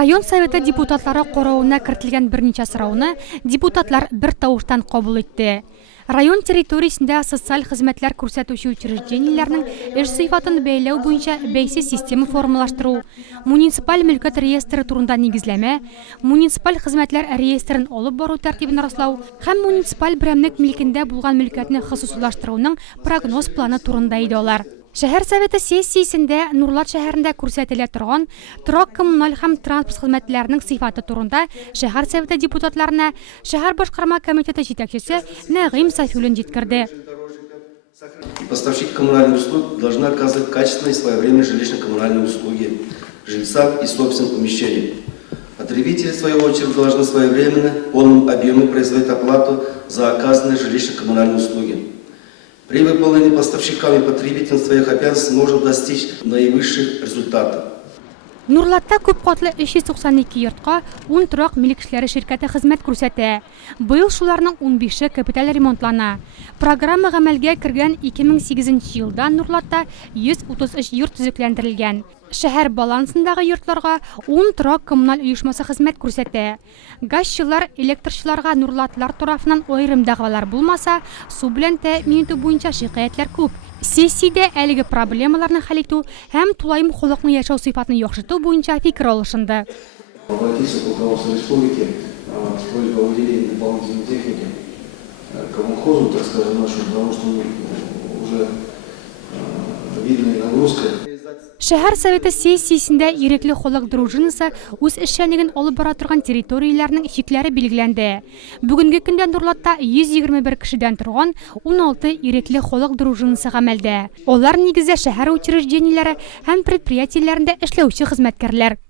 Район советы депутатлары карауына кертелгән берничә сорауны депутатлар бер тавыштан кабул итте. Район территориясендә социаль хезмәтләр күрсәтүче учреждениеләрнең эш сыйфатын бәяләү буенча бәйсез система формалаштыру, муниципаль мөлкәт реестры турында нигезләмә, муниципаль хезмәтләр реестрын алып бару тәртибен раслау һәм муниципаль берәмлек милкендә булган мөлкәтне хосусилаштыруның прогноз планы турында иде алар. Шәһәр советы сессиясендә Нурлат шәһәрендә күрсәтелә торган торак коммуналь һәм транспорт хезмәтләренең сыйфаты турында шәһәр советы депутатларына шәһәр башкарма комитеты җитәкчесе Нәгыйм Сафиуллин җиткерде. Поставщик коммунальных услуг должны оказывать качественные и своевременные жилищно-коммунальные услуги жильцам и собственным помещениям. Потребители, в свою очередь, должны своевременно, в полном объеме производить оплату за оказанные жилищно-коммунальные услуги. При выполнении поставщиками и потребителями своих обязанностей можно достичь наивысших результатов. Нурлатта күп катлы 392 йортка 10 торак милек ширкәте хезмәт күрсәтә. Быел шуларның 15-е капиталь ремонтлана. Программа гамәлгә кергән 2008 елда Нурлатта 133 йорт төзекләндерелгән. Шәһәр балансындагы йортларга 10 торак коммуналь оешмасы хезмәт күрсәтә. Газчылар, электрчыларга Нурлатлар тарафыннан аерым дәгъвалар булмаса, су белән тәэмин итү буенча шикаятьләр күп. Сессиядә әлеге проблемаларны хәл итү һәм тулайым халыкның яшәү сыйфатын яхшырту буенча фикер алышынды. Обратиться к руководству республики с просьбой о выделении дополнительной техники к колхозу, так скажем, нашему, потому что уже видная нагрузка. Шәһәр советы сессиясендә ирекле халык дружинасы үз эшчәнлеген алып бара торган территорияләрнең чикләре билгеләнде. Бүгенге көндә Нурлатта 121 кешедән торган 16 ирекле халык дружинасы гамәлдә. Алар нигездә шәһәр учреждениеләре һәм предприятиеләрендә эшләүче хезмәткәрләр.